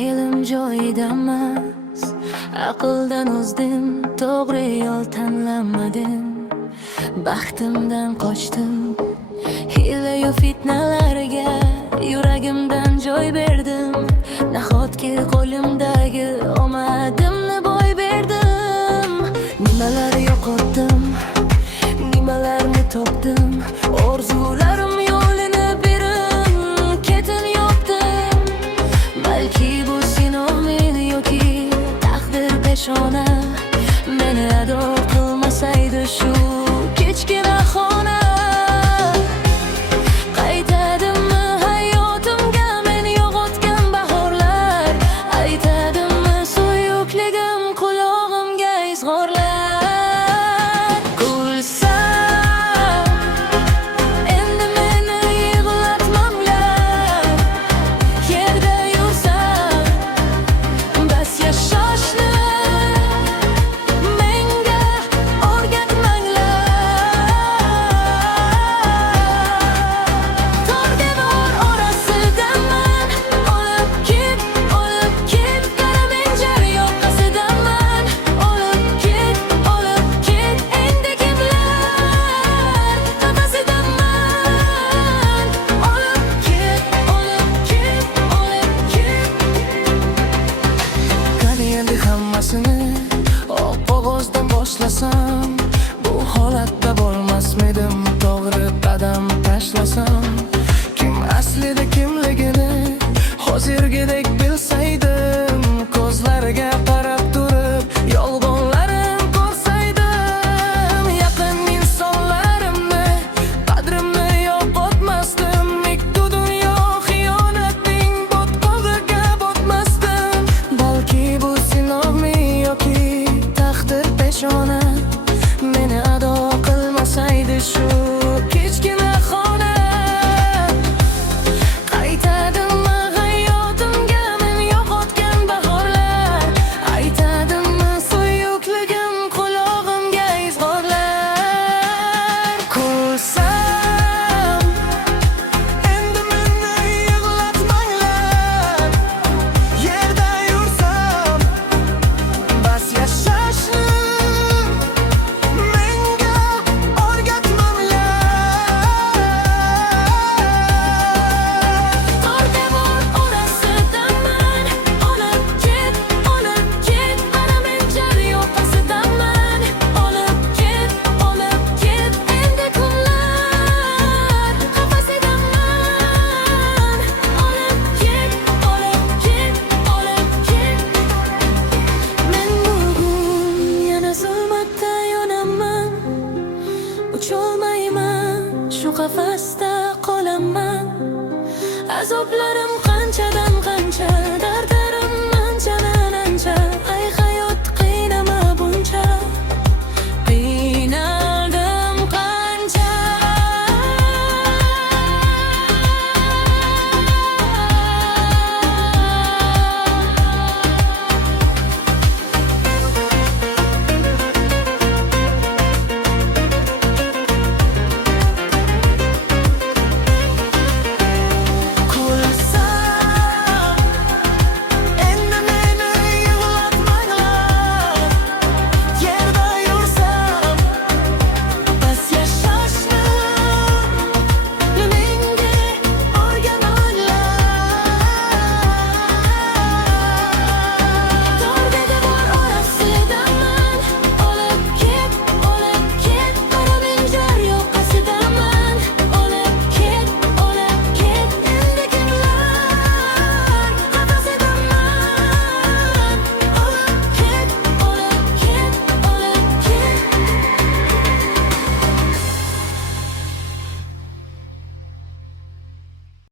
Faylim joyida emas, aqldan o'zdim, to'g'ri yo'l tanlamadim. Baxtimdan qochdim, hiyla-yu fitnalarga yuragimdan joy berdim. Nahotki qo'limdagi omadimni boy berdim. Nimalar yo'qotdim, nimalarni topdim. Orzularim yo'lini berim, ketin yopdim. Balki bu sinov meni yoki taqdir peshona, meni ado qilmasaydi shu kechkina xona. Qaytadimmi hayotimga men yo'g'otgan bahorlar? Aytadimmi suyukligim qulog'imga izg'orlar? Kulsam endi meni yig'latmanglar. Yerda yursam bas yashashni menga o'rgatmanglar. Tor devor orasidaman, olib ket, qara men jar yoqasidaman. Olib ket, endi kimlar qafasidaman. Olib ket. Qani endi hammasini oq qog'ozdan boshlasam, bu holatda bo'lmasmidim to'g'ri qadam tashlasam. Kim aslida kimligini hozirgidek bilsaydim, ko'zlariga qarab turib yolg'onlarim ko'rsaydim. Yaqin insonlarimni qadrimni yo'qotmasdim, mikdu dunyo xiyonatning botqog'iga botmasdim. Balki bu sinovmi yoki taqdir peshona, meni ado qilmasaydi shu kechkina xona. Qaytadimmi hayotimga men yo'qotgan bahorlar? Aytadimmi suyukligim qulog'imga izg'orlar? Kulsam endi meni yig'latmanglar. Yerda yursam bas yashashni menga o'rgatmanglar. Tor devor orasidaman, olib ket, qara men jar yoqasidaman. Olib ket, endi kunlar qafasidaman. Olib ket. Men bugun yana zulmatda yonaman, ucholmayman, shu qafasda qolaman. Azoblarim